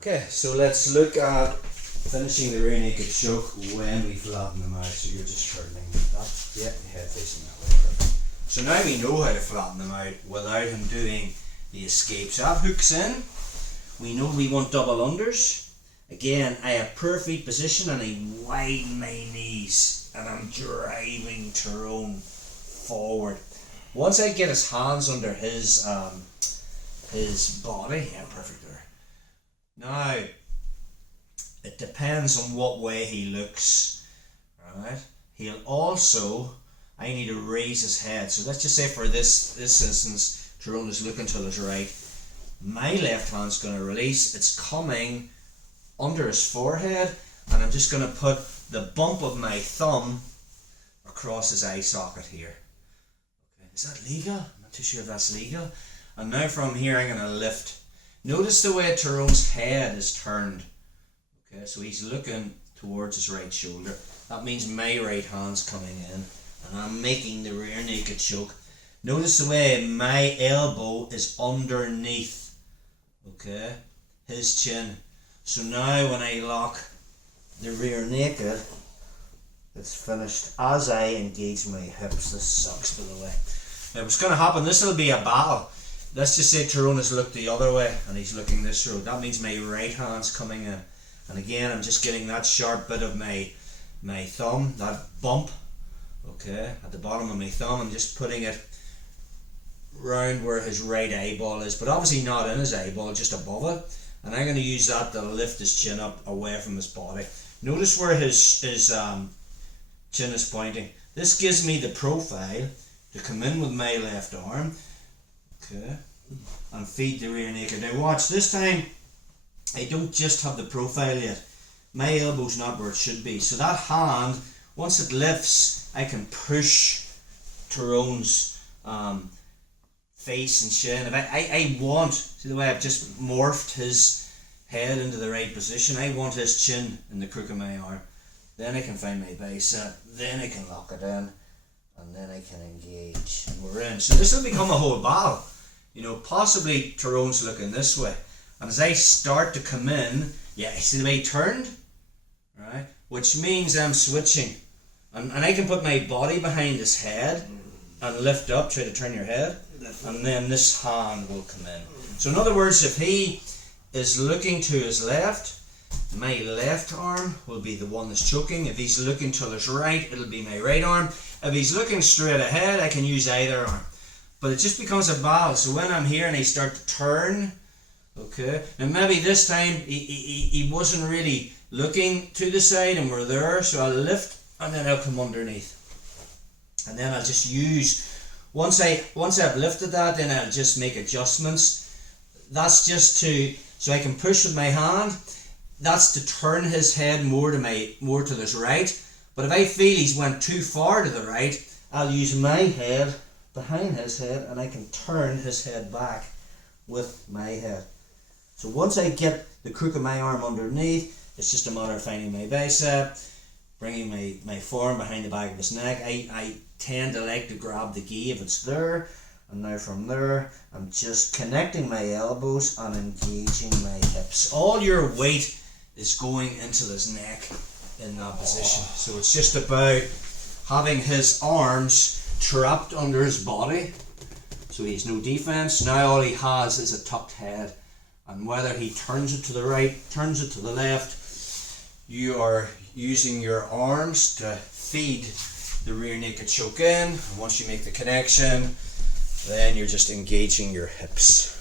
Okay, so let's look at finishing the rear naked choke when we flatten them out. So you're just turning that, yeah, the head facing that way. Perfect. So now we know how to flatten them out without him doing the escape. So that hooks in. We know we want double unders. Again, I have perfect position and I widen my knees and I'm driving Tyrone forward. Once I get his hands under his body, yeah, perfect there. Now, it depends on what way he looks, right? He'll also, I need to raise his head. So let's just say for this instance, Tyrone is looking to his right. My left hand's going to release. It's coming under his forehead, and I'm just going to put the bump of my thumb across his eye socket here. Okay, is that legal? I'm not too sure if that's legal. And now from here I'm going to lift. Notice the way Tyrone's head is turned. Okay, so he's looking towards his right shoulder. That means my right hand's coming in, and I'm making the rear naked choke. Notice the way my elbow is underneath, okay, his chin. So now when I lock the rear naked, it's finished as I engage my hips. This sucks, by the way. Now what's going to happen, this will be a battle. Let's just say Tyrone has looked the other way and he's looking this road. That means my right hand's coming in. And again, I'm just getting that sharp bit of my thumb, that bump, okay, at the bottom of my thumb. I'm just putting it round where his right eyeball is, but obviously not in his eyeball, just above it. And I'm going to use that to lift his chin up away from his body. Notice where his chin is pointing. This gives me the profile to come in with my left arm, okay, and feed the rear naked. Now watch, this time I don't just have the profile yet. My elbow's not where it should be. So that hand, once it lifts, I can push Tyrone's face and chin. If I want, see the way I've just morphed his head into the right position, I want his chin in the crook of my arm. Then I can find my bicep, then I can lock it in, and then I can engage, and we're in. So this will become a whole battle. You know, possibly Tyrone's looking this way, and as I start to come in, yeah, see the way he turned? Right? Which means I'm switching. And I can put my body behind his head and lift up, try to turn your head, and then this hand will come in. So in other words, if he is looking to his left, my left arm will be the one that's choking. If he's looking to his right, it'll be my right arm. If he's looking straight ahead, I can use either arm. But it just becomes a battle. So when I'm here and I start to turn, okay, and maybe this time he wasn't really looking to the side and we're there, so I'll lift and then I'll come underneath. And then I'll just use, once I've lifted that, then I'll just make adjustments. That's just to, so I can push with my hand. That's to turn his head more to the right. But if I feel he's went too far to the right, I'll use my head behind his head and I can turn his head back with my head. So once I get the crook of my arm underneath, it's just a matter of finding my bicep, bringing my forearm behind the back of his neck. I tend to like to grab the gi if it's there, and now from there I'm just connecting my elbows and engaging my hips. All your weight is going into his neck in that position. So it's just about having his arms trapped under his body, so he has no defense. Now all he has is a tucked head, and whether he turns it to the right, turns it to the left, you are using your arms to feed the rear naked choke in. And once you make the connection, then you're just engaging your hips.